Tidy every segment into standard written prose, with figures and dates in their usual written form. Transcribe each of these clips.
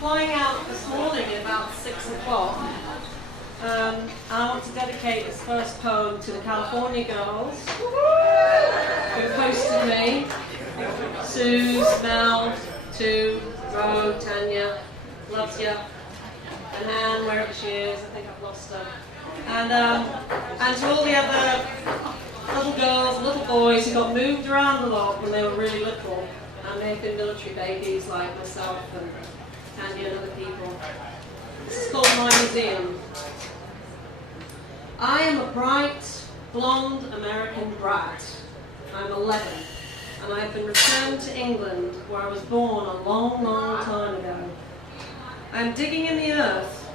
flying out this morning at about 6 o'clock. I want to dedicate this first poem to the California girls who hosted me. Suze, Mel, Tu, Ro, Tanya, loves ya, and Anne, wherever she is, I think I've lost her. And to all the other little girls and little boys who got moved around a lot when they were really little, and they've been military babies like myself and Tanya and other people. This is called My Museum. I am a bright, blonde American brat. I'm 11, and I have been returned to England, where I was born a long, long time ago. I am digging in the earth,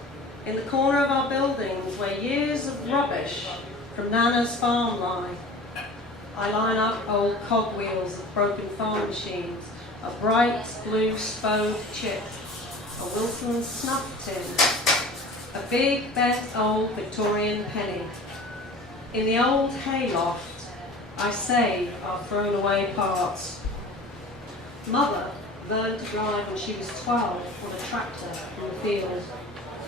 in the corner of our buildings, where years of rubbish from Nana's farm lie. I line up old cogwheels of broken farm machines, a bright blue Spode chip, a Wilson's snuff tin, a big bent old Victorian penny. In the old hayloft, I save our thrown away parts. Mother learned to drive when she was 12 on a tractor in the field,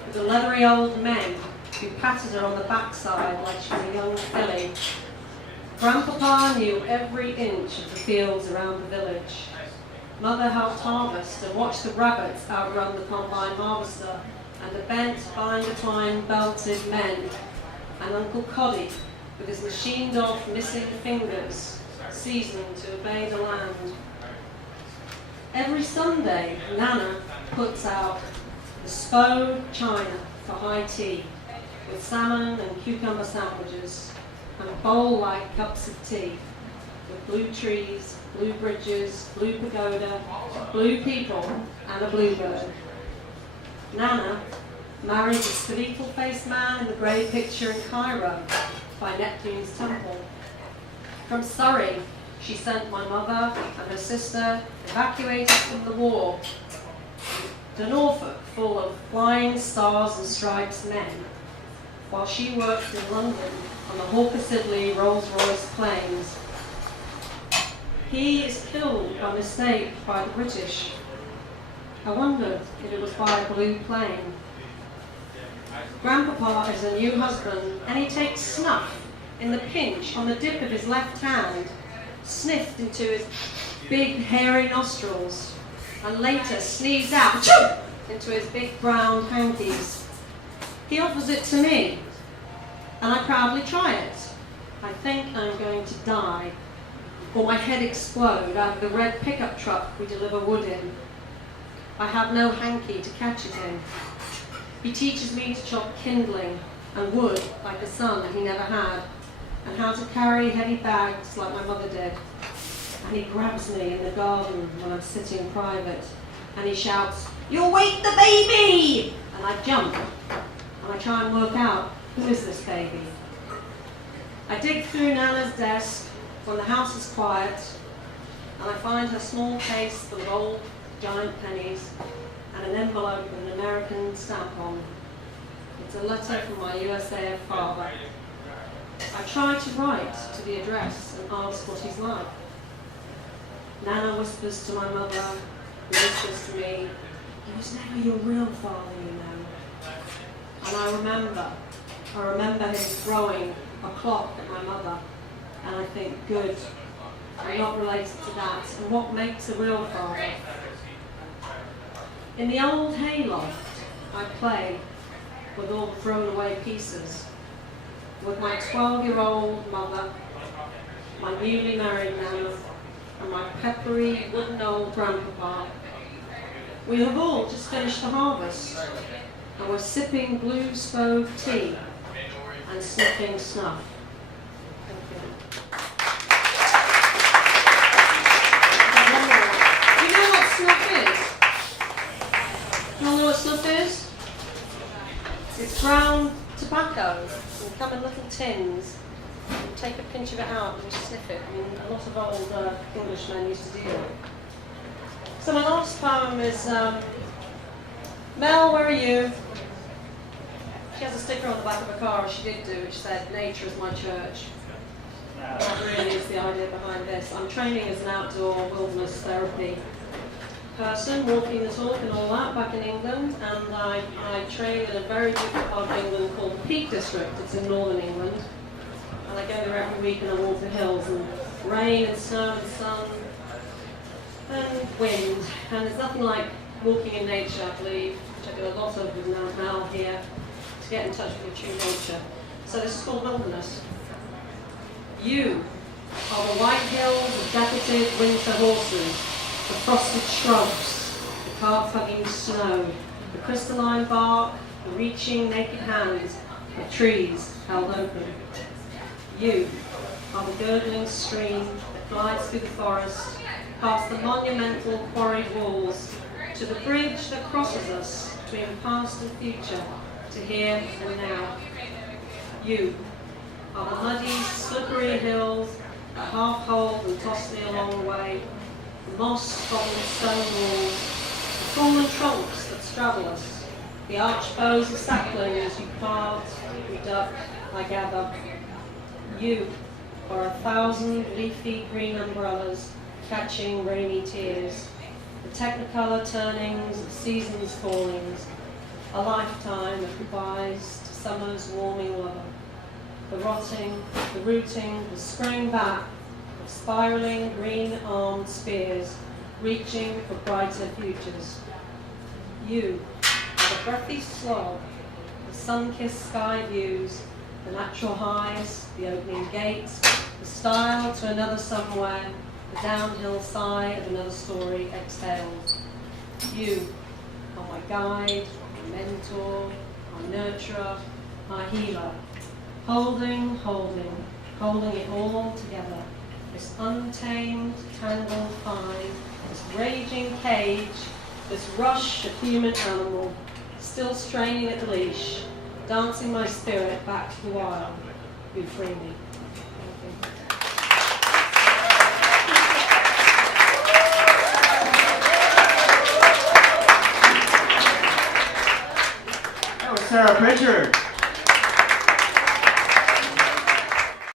with the leathery old men who patted her on the backside like she was a young filly. Grandpapa knew every inch of the fields around the village. Mother helped harvest and watched the rabbits outrun the combine harvester and the bent, binder-twine belted men, and Uncle Coddy with his machined off missing fingers, seasoned to obey the land. Every Sunday, Nana puts out the Spode china for high tea, with salmon and cucumber sandwiches, and bowl-like cups of tea, with blue trees, blue bridges, blue pagoda, blue people, and a bluebird. Nana married the skeletal-faced man in the grey picture in Cairo by Neptune's temple. From Surrey, she sent my mother and her sister, evacuated from the war, to Norfolk, full of flying stars and stripes men, while she worked in London on the Hawker Siddeley Rolls-Royce planes. He is killed by mistake by the British. I wondered if it was by a blue plane. Grandpapa is a new husband, and he takes snuff in the pinch on the dip of his left hand, sniffed into his big hairy nostrils, and later sneezed out Achoo! Into his big brown hankies. He offers it to me, and I proudly try it. I think I'm going to die, or my head explode out of the red pickup truck we deliver wood in. I have no hanky to catch it in. He teaches me to chop kindling and wood like a son he never had, and how to carry heavy bags like my mother did. And he grabs me in the garden when I'm sitting private, and he shouts, "You'll wake the baby!" And I jump, and I try and work out, who is this baby? I dig through Nana's desk when the house is quiet, and I find her small case full of old giant pennies and an envelope with an American stamp on. It's a letter from my USAF father. I try to write to the address and ask what he's like. Nana whispers to my mother, who whispers to me, "He was never your real father, you know." And I remember him throwing a clock at my mother, and I think, good, I'm not related to that, and what makes a real father? In the old hayloft, I play with all the thrown away pieces, with my 12-year-old mother, my newly married Nana, and my peppery wooden old grandpapa. We have all just finished the harvest, and we're sipping blue Spode tea and sniffing snuff. Thank you. Do you know what snuff is? Do you all know what snuff is? It's brown tobacco. It'll come in little tins. You take a pinch of it out and sniff it. I mean, a lot of old Englishmen used to do that. So my last poem is, Mel, where are you? She has a sticker on the back of her car, as she did do, which said, "Nature is my church." That really is the idea behind this. I'm training as an outdoor wilderness therapy person, walking the talk and all that back in England, and I train in a very different part of England called the Peak District. It's in northern England, and I go there every week and I walk the hills, and rain and snow and sun and wind, and there's nothing like walking in nature, I believe, which I do a lot of with Mal here, to get in touch with your true nature. So this is called wilderness. You are the white hills of decorative winter horses, the frosted shrubs, the carp-hugging snow, the crystalline bark, the reaching naked hands of trees held open. You are the gurgling stream that glides through the forest, past the monumental quarried walls, to the bridge that crosses us between past and future, to here and now. You are the muddy, slippery hills that half hold and toss me along the way, the moss-spotted stone walls, the fallen trunks that straddle us, the arched boughs of saplings you plant, you duck, I gather. You are 1,000 leafy green umbrellas catching rainy tears, the technicolor turnings of seasons' callings, a lifetime of goodbyes to summer's warming lover, the rotting, the rooting, the spring back of spiraling green-armed spears reaching for brighter futures. You are the breathy slog, the sun-kissed sky views, the natural highs, the opening gates, the stile to another somewhere, the downhill sigh of another story exhaled. You are my guide, my mentor, my nurturer, my healer, holding it all together, this untamed, tangled hive, this raging cage, this rush of human animal, still straining at the leash, dancing my spirit back to the wild. You free me. That was Sarah Pritchard.